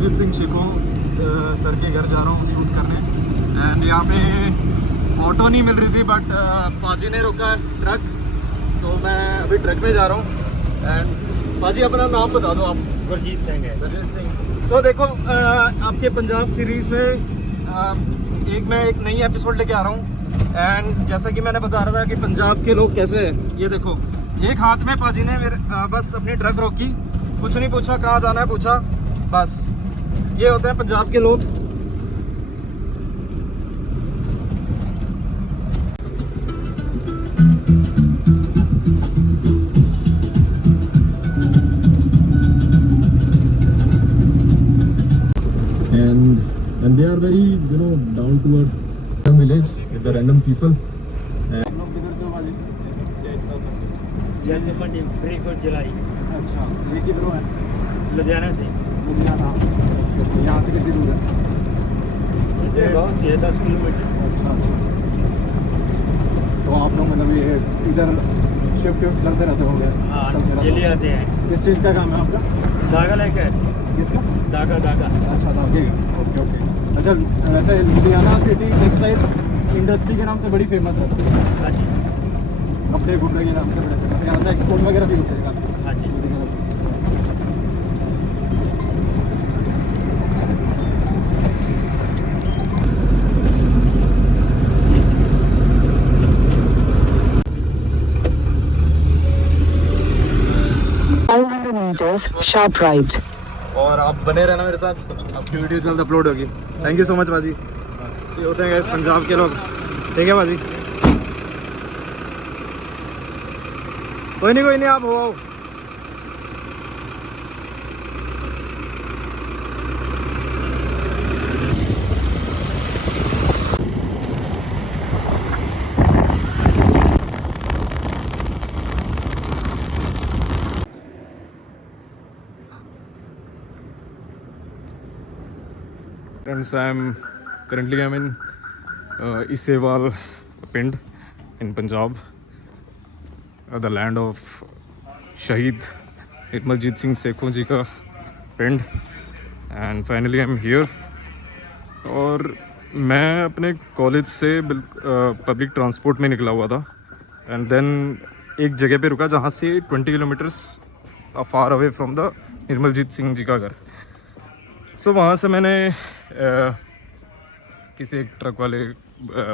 निर्मलजीत सिंह शेखों sir के घर जा रहा हूँ शूट करने। एंड यहाँ पे ऑटो नहीं मिल रही थी, बट पाजी ने रोका है ट्रक, सो मैं अभी ट्रक में जा रहा हूँ। एंड पाजी अपना नाम बता दो आप। गुरजीत सिंह है। गुरजीत सिंह। सो देखो आपके पंजाब सीरीज़ में मैं एक नई एपिसोड लेके आ रहा हूँ। एंड जैसा कि मैंने बता रहा था कि पंजाब के लोग कैसे हैं, ये देखो एक हाथ में पाजी ने मेरे बस अपनी ट्रक रोकी, कुछ नहीं पूछा कहाँ जाना है पूछा, बस ये होते हैं पंजाब के लोग। And they are very, down to earth village with the random people. जुलाई। अच्छा, ये किधरों है? लुधियाना से। लुधियाना। यहाँ से कितनी दूर है? बहुत है 10 किलोमीटर। अच्छा। तो आप लोग मतलब ये इधर शिफ्ट करते रहते होंगे? हाँ, डेली आते हैं। किस चीज़ का काम है आपका? धागा लेकर। किसका? धागा। अच्छा, धागे का। ओके। अच्छा, वैसे लुधियाना सिटी टेक्सटाइल इंडस्ट्री के नाम से बड़ी फेमस है। हाँ जी। कपड़े गुपड़े के नाम से बड़े फेमस है, यहाँ से एक्सपोर्ट वगैरह भी होते हैं। हाँ जी। Sharp right. और आप बने रहना मेरे साथ, आपकी वीडियो जल्द अपलोड होगी। थैंक यू सो मच बाजी। ये होते हैं गैस पंजाब के लोग। ठीक है बाजी, कोई नहीं आप हो आओ। Friends, I'm in Isewal Pind in Punjab, the land of Shaheed Nirmaljit Singh Sekhon जी का पिंड। And finally I am here. और मैं अपने कॉलेज से पब्लिक ट्रांसपोर्ट में निकला हुआ था, एंड देन एक जगह पे रुका जहाँ से 20 kilometres far away from the Nirmaljit Singh ji का घर। सो वहाँ से मैंने किसी एक ट्रक वाले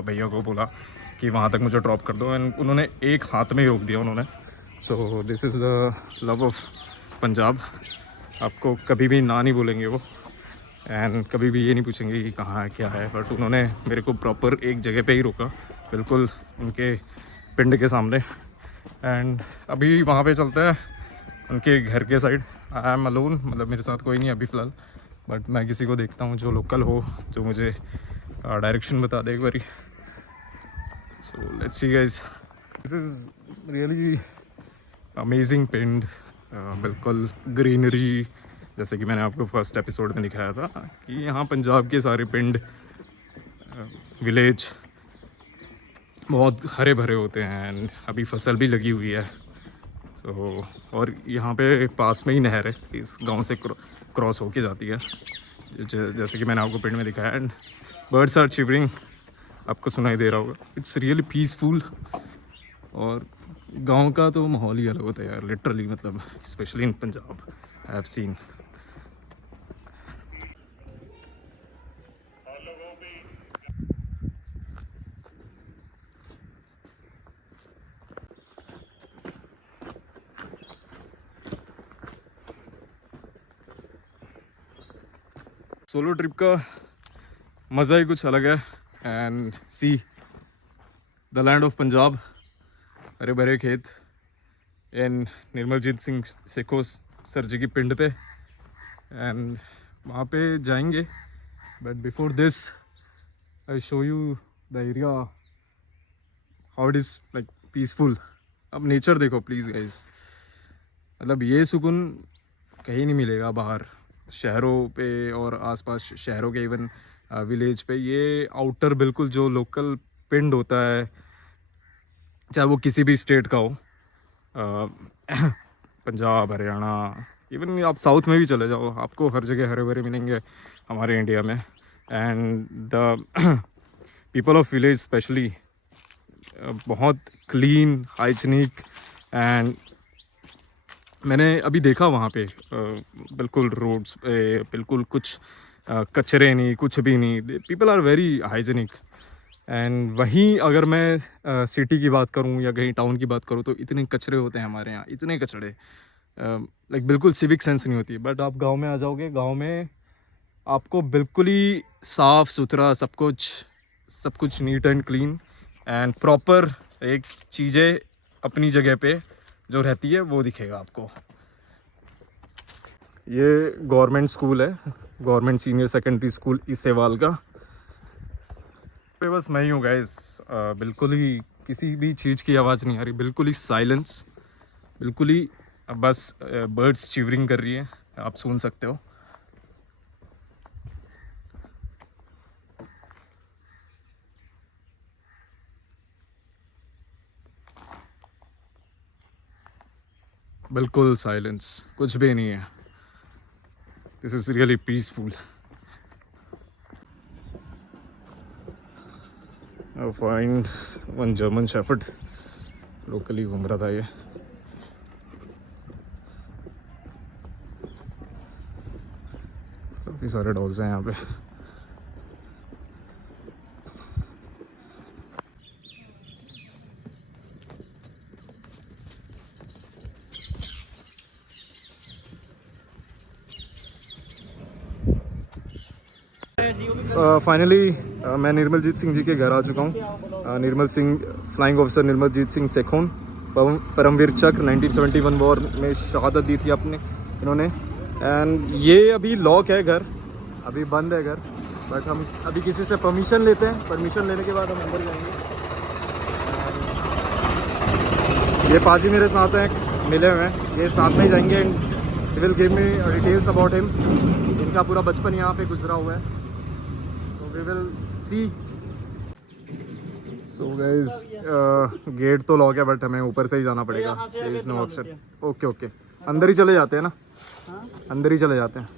भैया को बोला कि वहाँ तक मुझे ड्रॉप कर दो, एंड उन्होंने एक हाथ में ही रोक दिया उन्होंने। So this is the love of Punjab. आपको कभी भी ना नहीं बोलेंगे वो, एंड कभी भी ये नहीं पूछेंगे कि कहाँ है क्या है, बट उन्होंने मेरे को प्रॉपर एक जगह पे ही रोका, बिल्कुल उनके पिंड के सामने। एंड अभी वहाँ पे चलता है उनके घर के साइड। आई एम अलोन, मतलब मेरे साथ कोई नहीं अभी फ़िलहाल, बट मैं किसी को देखता हूँ जो लोकल हो, जो मुझे डायरेक्शन बता दे एक बारी। So let's see guys, this is really amazing पिंड। बिल्कुल ग्रीनरी, जैसे कि मैंने आपको फर्स्ट एपिसोड में दिखाया था कि यहाँ पंजाब के सारे पिंड विलेज बहुत हरे भरे होते हैं, एंड अभी फसल भी लगी हुई है। तो और यहाँ पे पास में ही नहर है, इस गांव से क्रॉस होके जाती है, जैसे कि मैंने आपको पिंड में दिखाया। एंड बर्ड्स आर चिवरिंग, आपको सुनाई दे रहा होगा। It's really peaceful. और गांव का तो माहौल ही अलग होता है यार, लिटरली, मतलब specially in Punjab I have seen. Solo trip का मज़ा ही कुछ अलग है। And see the land of Punjab, हरे भरे खेत इन निर्मलजीत सिंह सेखों सर जी की पिंड पे। एंड वहाँ पे जाएंगे, but before this I show you the area, how it is like peaceful. अब नेचर देखो प्लीज़ गाइज, मतलब ये सुकून कहीं नहीं मिलेगा बाहर शहरों पे और आसपास शहरों के, इवन विलेज पे। ये आउटर बिल्कुल जो लोकल पिंड होता है, चाहे वो किसी भी स्टेट का हो, पंजाब, हरियाणा, इवन आप साउथ में भी चले जाओ, आपको हर जगह हरे भरे मिलेंगे हमारे इंडिया में. And the people of village specially बहुत क्लीन, हाइजीनिक. एंड मैंने अभी देखा वहाँ पे बिल्कुल रोड्स पे बिल्कुल कुछ कचरे नहीं, कुछ भी नहीं. People are very hygienic. And वहीं अगर मैं सिटी की बात करूँ या कहीं टाउन की बात करूँ तो इतने कचरे होते हैं हमारे यहाँ, इतने कचरे. लाइक बिल्कुल सिविक सेंस नहीं होती. बट आप गांव में आ जाओगे, गांव में आपको बिल्कुल ही साफ़ सुथरा सब कुछ neat and clean and proper एक चीज़ें अपनी जगह पे जो रहती है वो दिखेगा आपको. ये गवर्नमेंट स्कूल है, गवर्नमेंट सीनियर सेकेंडरी स्कूल इसेवाल का. पे बस मैं ही हूँ गाइस. बिल्कुल ही किसी भी चीज़ की आवाज़ नहीं आ रही, बिल्कुल ही साइलेंस, बिल्कुल ही बस बर्ड्स चिवरिंग कर रही है, आप सुन सकते हो. बिल्कुल साइलेंस, कुछ भी नहीं है. This is really peaceful. I find one German Shepherd locally घूम रहा था ये. काफ़ी सारे डॉग्स हैं यहाँ पे. फाइनली मैं निर्मलजीत सिंह जी के घर आ चुका हूँ. निर्मल सिंह, फ्लाइंग ऑफिसर निर्मलजीत सिंह सेखोन, परमवीर चक्र 1971 वॉर में शहादत दी थी आपने इन्होंने. एंड ये अभी लॉक है घर, अभी बंद है घर. बट हम अभी किसी से परमिशन लेते हैं, परमिशन लेने के बाद हम अंदर जाएंगे. ये पाजी मेरे साथ हैं, मिले हुए हैं, ये साथ में ही जाएंगे. He will give me details about him. इनका पूरा बचपन यहाँ पे गुजरा हुआ है. We will see. So guys, gate तो लॉक है बट हमें ऊपर से ही जाना पड़ेगा. There is no option. Okay okay, अंदर ही चले जाते हैं ना, अंदर ही चले जाते हैं.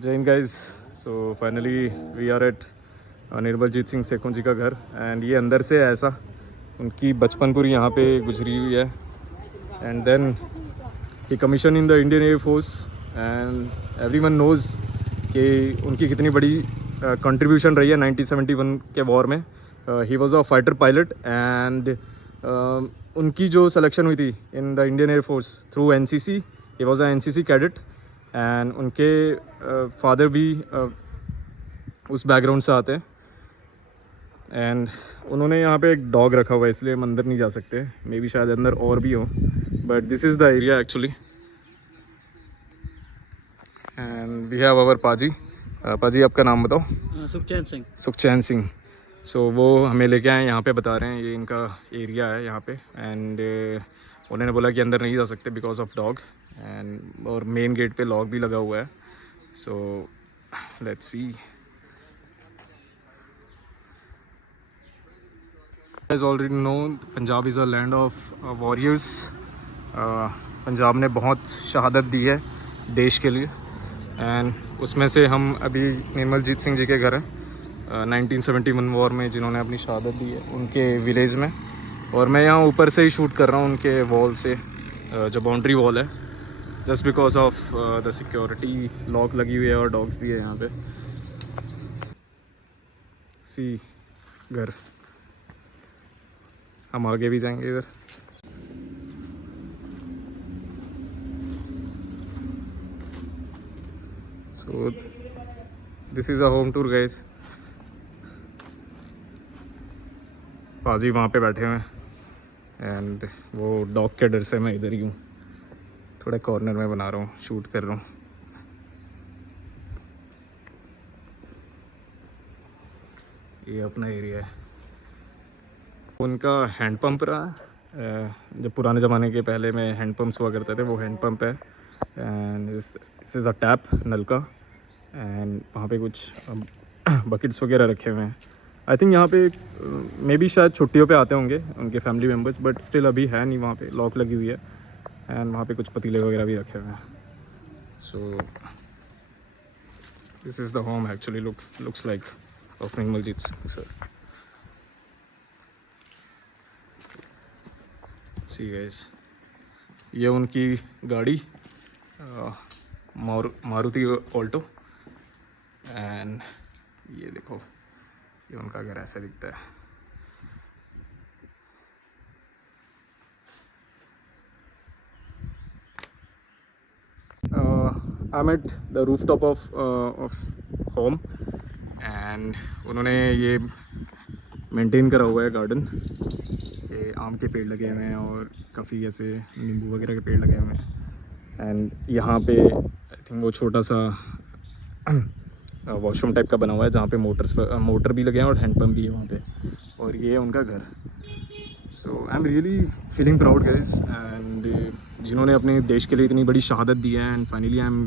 जय हिंद guys. So finally we are at Nirmaljit Singh Sekhon ji का घर. एंड ये अंदर से ऐसा उनकी बचपन पूरी यहाँ पे गुजरी हुई है. And then he commission in the Indian air force. And everyone knows कि उनकी कितनी बड़ी कंट्रीब्यूशन रही है 1971 के वॉर में. He was a fighter pilot. And उनकी जो सिलेक्शन हुई थी इन the Indian air force through NCC, he was a NCC cadet. And उनके फादर भी उस बैकग्राउंड से आते हैं. एंड उन्होंने यहाँ पे एक डॉग रखा हुआ है, इसलिए हम अंदर नहीं जा सकते. मे बी शायद अंदर और भी हो, but this is the area actually. And we have our paaji. पाजी आपका नाम बताओ. सुखचैन सिंह. सुखचैन सिंह. सो वो हमें लेके आए, यहाँ पे बता रहे हैं ये इनका एरिया है यहाँ पे. एंड उन्होंने बोला कि अंदर नहीं जा सकते बिकॉज ऑफ डॉग. एंड और मेन गेट पे लॉक भी लगा हुआ है. So let's see. As already known, Punjab is a land of warriors. Punjab ने बहुत शहादत दी है देश के लिए. एंड उसमें से हम अभी निर्मलजीत सिंह जी के घर हैं 1971 वॉर में जिन्होंने अपनी शहादत दी है, उनके विलेज में. और मैं यहाँ ऊपर से ही शूट कर रहा हूँ उनके वॉल से, जो बाउंड्री वॉल है. Just because of the security, lock लगी हुई है और डॉग्स भी है यहाँ पे. सी घर, हम आगे भी जाएंगे इधर. So this is a home tour guys. पाजी वहाँ पे बैठे हुए हैं. एंड वो डॉग के डर से मैं इधर ही हूँ, थोड़ा कॉर्नर में बना रहा हूँ, शूट कर रहा हूँ. ये अपना एरिया है. उनका हैंड पंप रहा, जब पुराने ज़माने के पहले में हैंड पंप्स हुआ करते थे, वो हैंड पंप है. And this is a tap, नल का। एंड वहाँ पे कुछ बकेट्स वगैरह रखे हुए हैं। आई थिंक यहाँ पे मे बी शायद छुट्टियों पे आते होंगे उनके फैमिली मेम्बर्स, बट स्टिल अभी है नहीं, वहाँ पे लॉक लगी हुई है। एंड वहाँ पे कुछ पतीले वगैरह भी रखे हुए हैं। So this is the home actually, looks like offering मस्जिद सर। सी गाइस, ये उनकी गाड़ी मारुति ऑल्टो। एंड ये देखो, ये उनका घर ऐसा दिखता है। I'm at the rooftop of home and उन्होंने ये मेंटेन करा हुआ है गार्डन। ये आम के पेड़ लगे हुए हैं और काफ़ी ऐसे नींबू वगैरह के पेड़ लगे हुए हैं। एंड यहाँ पे आई थिंक वो छोटा सा वॉशरूम टाइप का बना हुआ है जहाँ पे मोटर भी लगे हैं और हैंडपम्प भी है वहाँ पे। और ये है उनका घर। So I am really feeling proud guys, and जिन्होंने अपने देश के लिए इतनी बड़ी शहादत दी है। And finally I am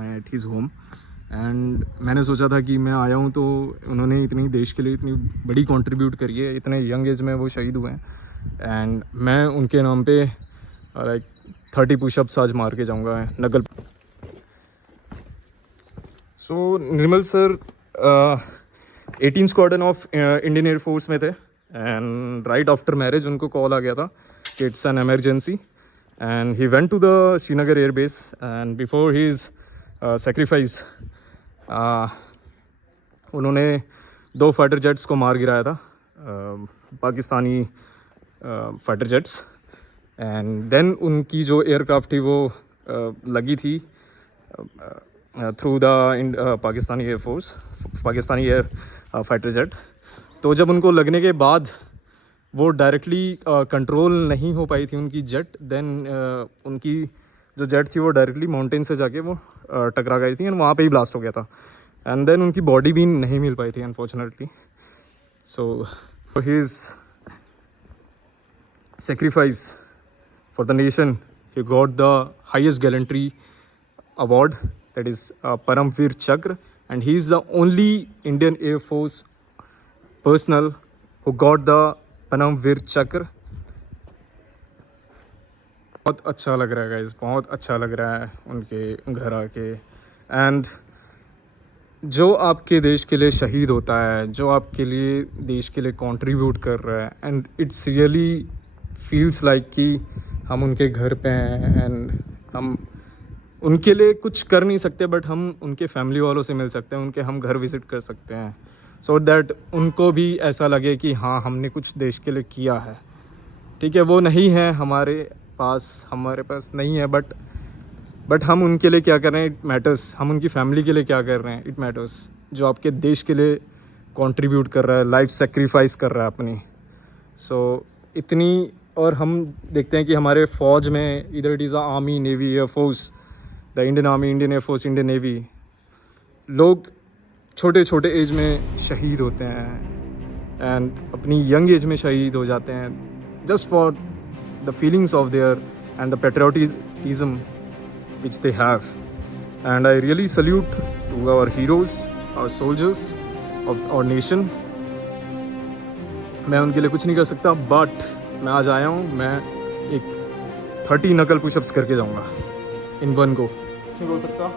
at his home. And मैंने सोचा था कि मैं आया हूँ तो उन्होंने इतनी देश के लिए इतनी बड़ी कंट्रीब्यूट करी है, इतने यंग एज में वो शहीद हुए हैं। एंड मैं उनके नाम पे लाइक 30 पुशअप्स आज मार के जाऊँगा नकल। So Nirmal sir 18 squadron of Indian air force में थे। एंड राइट आफ्टर मैरिज उनको कॉल आ गया था कि it's an emergency. And he went to the Srinagar air base. And before his sacrifice उन्होंने 2 फाइटर जेट्स को मार गिराया था, Pakistani fighter jets. And then उनकी जो एयरक्राफ्ट थी वो लगी थी through the Pakistani air force, Pakistani air fighter jet. तो जब उनको लगने के बाद वो डायरेक्टली कंट्रोल नहीं हो पाई थी उनकी जेट, देन उनकी जो जेट थी वो डायरेक्टली माउंटेन से जाके वो टकरा गई थी एंड वहाँ पे ही ब्लास्ट हो गया था। एंड देन उनकी बॉडी भी नहीं मिल पाई थी unfortunately. So his sacrifice for the nation, he got the highest gallantry award, that is Paramveer Chakra, and he is the only Indian Air Force personnel who got the Paramveer Chakra. बहुत अच्छा लग रहा है guys, बहुत अच्छा लग रहा है उनके घर आके। एंड जो आपके देश के लिए शहीद होता है, जो आपके लिए देश के लिए कंट्रीब्यूट कर रहा है, and it's really feels like कि हम उनके घर पे हैं। एंड हम उनके लिए कुछ कर नहीं सकते, बट हम उनके फैमिली वालों से मिल सकते हैं, उनके हम घर विज़िट कर सकते हैं, सो दैट उनको भी ऐसा लगे कि हाँ हमने कुछ देश के लिए किया है। ठीक है, वो नहीं है हमारे पास नहीं है, बट हम उनके लिए क्या कर रहे हैं, इट मैटर्स। हम उनकी फैमिली के लिए क्या कर रहे हैं, इट मैटर्स। जो आपके देश के लिए कंट्रीब्यूट कर रहा है, लाइफ सेक्रीफाइस कर रहा है अपनी। सो इतनी, और हम देखते हैं कि हमारे फ़ौज में इधर it is army, navy, air force, the Indian army, Indian air force, Indian navy, लोग छोटे छोटे एज में शहीद होते हैं एंड अपनी यंग एज में शहीद हो जाते हैं, just for the feelings of their and the patriotism which they have. And I really salute to our heroes, our soldiers of our nation. मैं उनके लिए कुछ नहीं कर सकता, बट मैं आज आया हूँ, मैं एक 30 नकल पुशअप्स करके जाऊँगा इन वन को। नहीं बोल सकता।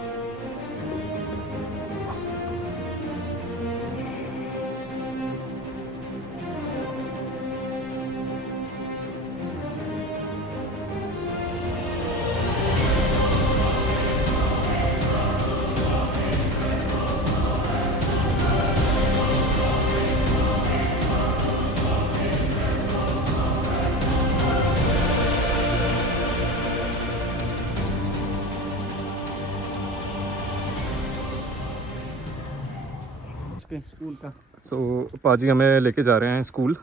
स्कूल का। सो पाजी हमें लेके जा रहे हैं स्कूल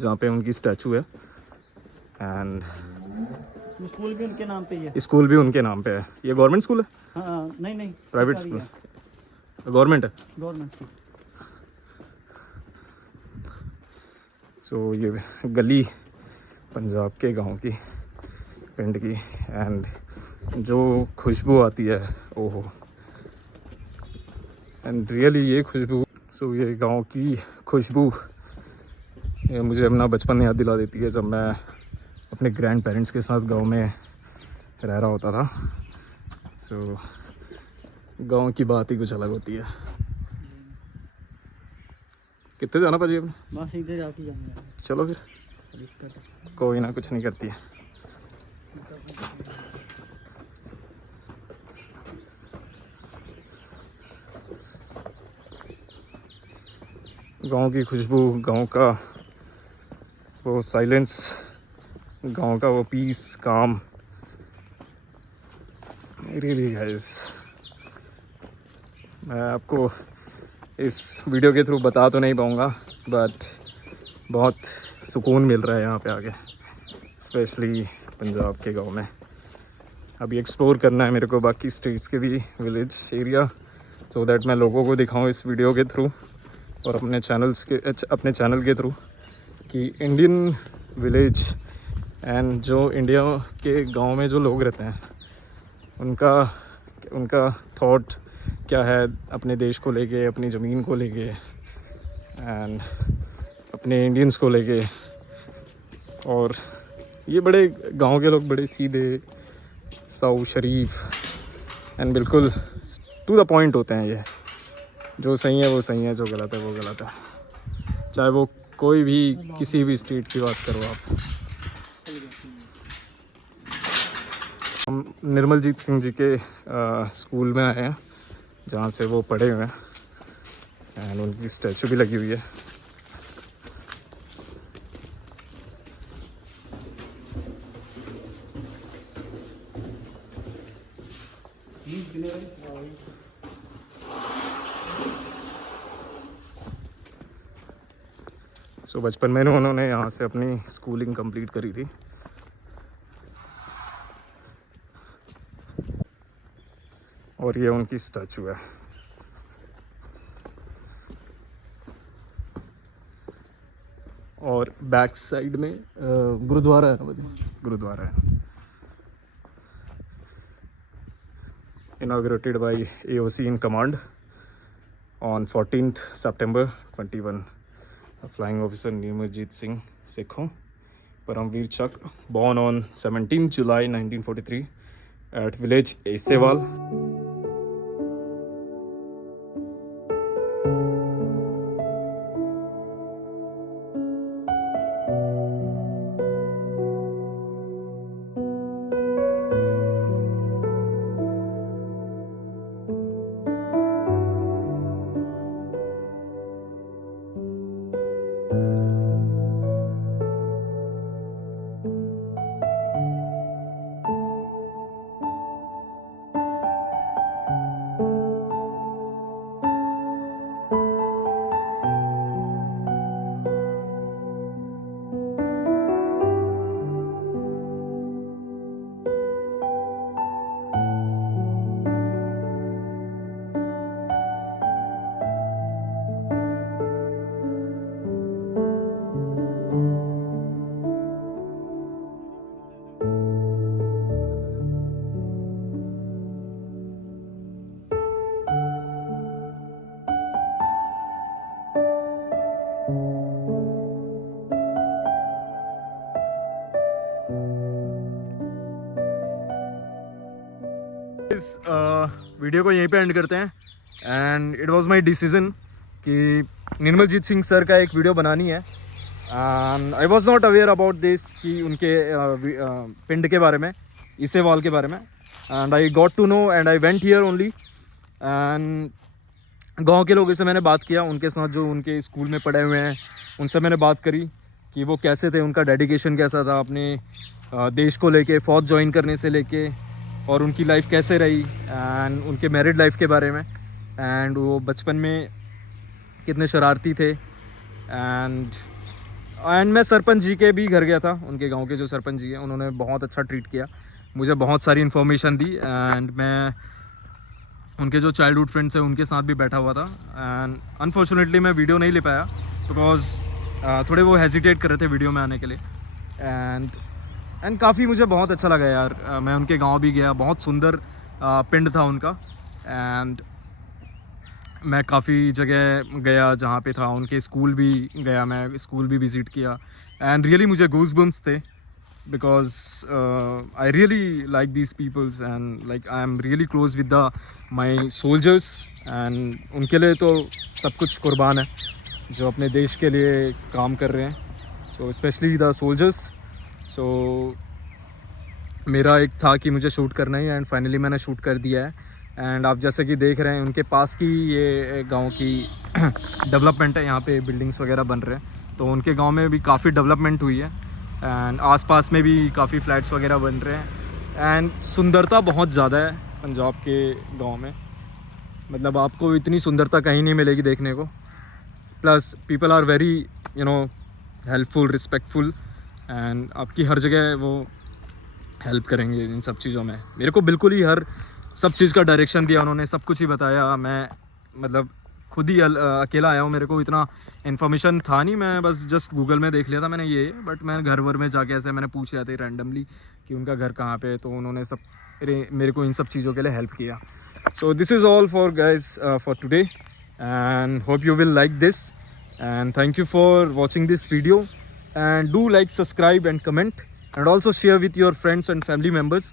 जहाँ पे उनकी स्टैचू है। एंड स्कूल भी उनके नाम पे ही है। स्कूल भी उनके नाम पे है। ये गवर्नमेंट स्कूल है? हाँ, नहीं प्राइवेट स्कूल है, गवर्नमेंट है। Government school. सो ये गली पंजाब के गांव की, पिंड की, एंड जो खुशबू आती है, ओहो, एंड रियली ये खुशबू, सो ये गांव की खुशबू ये मुझे अपना बचपन याद दिला देती है, जब मैं अपने ग्रैंड पेरेंट्स के साथ गांव में रह रहा होता था। सो गांव की बात ही कुछ अलग होती है। कितने जाना पाजी अब? बस इधर जाके जाना है। चलो फिर, कोई ना, कुछ नहीं करती है। गांव की खुशबू, गांव का वो साइलेंस, गांव का वो पीस, काम, रियली गाइस, मैं आपको इस वीडियो के थ्रू बता तो नहीं पाऊँगा, बट बहुत सुकून मिल रहा है यहाँ पे आके, स्पेशली पंजाब के गांव में। अभी एक्सप्लोर करना है मेरे को बाकी स्टेट्स के भी विलेज एरिया, सो दैट मैं लोगों को दिखाऊं इस वीडियो के थ्रू और अपने चैनल के थ्रू कि इंडियन विलेज एंड जो इंडिया के गांव में जो लोग रहते हैं उनका थॉट क्या है अपने देश को लेके, अपनी ज़मीन को लेके एंड अपने इंडियंस को लेके। और ये बड़े गांव के लोग बड़े सीधे साऊ, शरीफ एंड बिल्कुल टू द पॉइंट होते हैं। ये जो सही है वो सही है, जो गलत है वो गलत है, चाहे वो कोई भी किसी भी स्टेट की बात करो आप। हम निर्मलजीत सिंह जी के स्कूल में आए हैं जहाँ से वो पढ़े हुए हैं एंड उनकी स्टैचू भी लगी हुई है। सो बचपन में उन्होंने यहाँ से अपनी स्कूलिंग कंप्लीट करी थी। और ये उनकी स्टैचू है। और बैक साइड में गुरुद्वारा है, गुरुद्वारा है, inaugurated by AOC in command on 14th September 21. Flying Officer Nimarjit Singh Sekhon Paramveer Chak, born on 17th July 1943 at village Aisewal. इस वीडियो को यहीं पे एंड करते हैं and it was my decision कि निर्मलजीत सिंह सर का एक वीडियो बनानी है and I was not aware about this कि उनके पिंड के बारे में, इसेवाल के बारे में, and I got to know and I went here only and गांव के लोगों से मैंने बात किया, उनके साथ जो उनके स्कूल में पढ़े हुए हैं उनसे मैंने बात करी कि वो कैसे थे, उनका डेडिकेशन कैसा था अपने देश को लेके, फ़ौज ज्वाइन करने से लेके, और उनकी लाइफ कैसे रही एंड उनके मैरिड लाइफ के बारे में एंड वो बचपन में कितने शरारती थे एंड मैं सरपंच जी के भी घर गया था, उनके गांव के जो सरपंच जी हैं उन्होंने बहुत अच्छा ट्रीट किया, मुझे बहुत सारी इन्फॉर्मेशन दी एंड मैं उनके जो चाइल्डहुड फ्रेंड्स हैं उनके साथ भी बैठा हुआ था एंड अनफॉर्चुनेटली मैं वीडियो नहीं ले पाया बिकॉज थोड़े वो हेजिटेट कर रहे थे वीडियो में आने के लिए एंड एंड काफ़ी मुझे बहुत अच्छा लगा यार। मैं उनके गांव भी गया, बहुत सुंदर पिंड था उनका। एंड मैं काफ़ी जगह गया जहाँ पे था, उनके स्कूल भी गया, मैं स्कूल भी विज़िट किया। एंड रियली मुझे गूज बम्स थे because I really like these peoples and like I am really close with the my soldiers. And उनके लिए तो सब कुछ कुर्बान है जो अपने देश के लिए काम कर रहे हैं। So specially the soldiers. So मेरा एक था कि मुझे शूट करना ही, एंड फाइनली मैंने शूट कर दिया है। एंड आप जैसे कि देख रहे हैं उनके पास की ये गांव की डेवलपमेंट है, यहाँ पे बिल्डिंग्स वगैरह बन रहे हैं, तो उनके गांव में भी काफ़ी डेवलपमेंट हुई है। एंड आसपास में भी काफ़ी फ्लैट्स वगैरह बन रहे हैं। एंड सुंदरता बहुत ज़्यादा है पंजाब के गाँव में, मतलब आपको इतनी सुंदरता कहीं नहीं मिलेगी देखने को। Plus people are very helpful, respectful, and आपकी हर जगह वो हेल्प करेंगे इन सब चीज़ों में। मेरे को बिल्कुल ही हर सब चीज़ का डायरेक्शन दिया उन्होंने, सब कुछ ही बताया। मैं मतलब खुद ही अकेला आया हूँ, मेरे को इतना इन्फॉर्मेशन था नहीं, मैं बस जस्ट गूगल में देख लिया था मैंने ये। बट मैं घर वर में जाके ऐसे मैंने पूछ लिया था रैंडमली कि उनका घर कहाँ पे है, तो उन्होंने सब मेरे को इन सब चीज़ों के लिए हेल्प किया। So this is all for guys for today, and hope you will like this, and thank you for watching this video, and do like, subscribe and comment, and also share with your friends and family members.